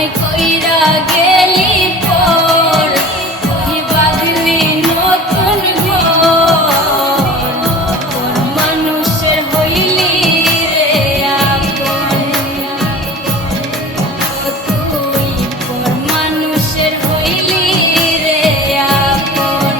আমায় কইরা গেলি পর বাঁধলি নতুন ঘর কোন মানুষের হইলি রে আপন তুই কোন মানুষের হইলি রে আপন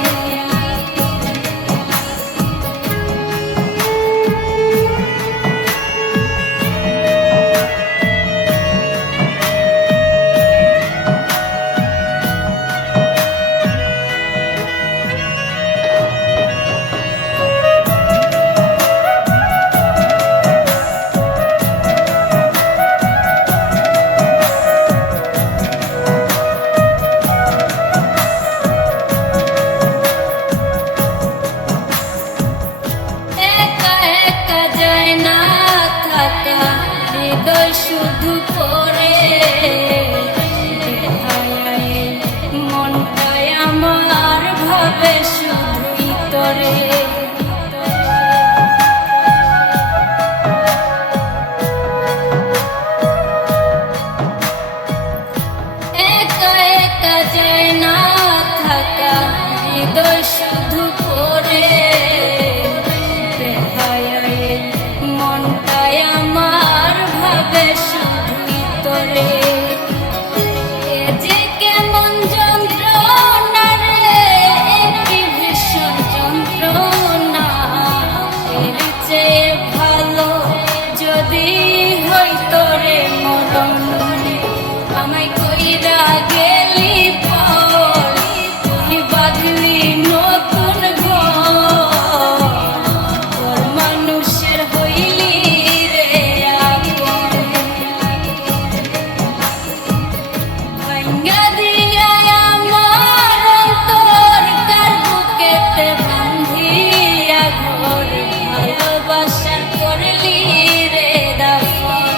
হৃদয় শুধু পড়ে মনটাই আমার ভাবে শুধুই তরে একা একা যায় না থাকা হৃদয় শুধু পড়ে মনটাই আমার ভাবে শুধুই তরে এ যে কেমন যন্ত্রণা রে কি ভীষণ যন্ত্রণা এর চেয়ে ভালো যদি হইতো রে মরণ আমায় কইরা গেলি পর বাঁধলি নতুন ঘর কোন মানুষের হইলি রে আপন ভাঙ্গা দিয়া আমার অন্তর কার বুকেতে বান্ধিয়া ঘর ভালোবাসার করলি রে দাফন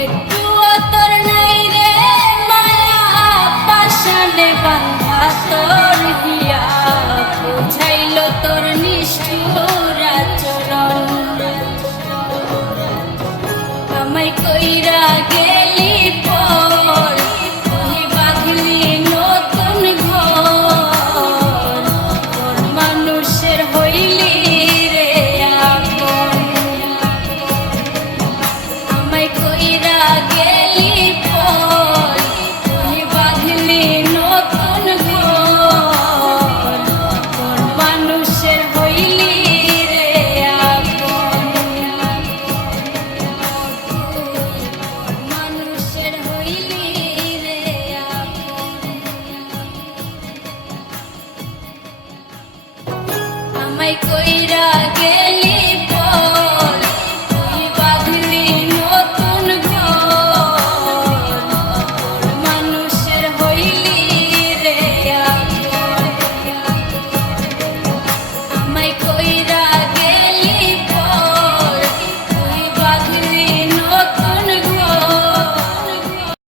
একটুও তোর নাই রে মায়া পাশানে বান্ধা তোর হিয়া বুঝাইল তোর নিষ্ঠুর আচরণ আমায় কইরা গেলি পর বাঁধলি নতুন ঘর কোন মানুষের হইলি রে আপন আমায় কইরা গেলি পর বাঁধলি নতুন ঘর কোন মানুষের হইলি রে আপন মানুষের হইলি রে আপন আমায় কইরা গেলি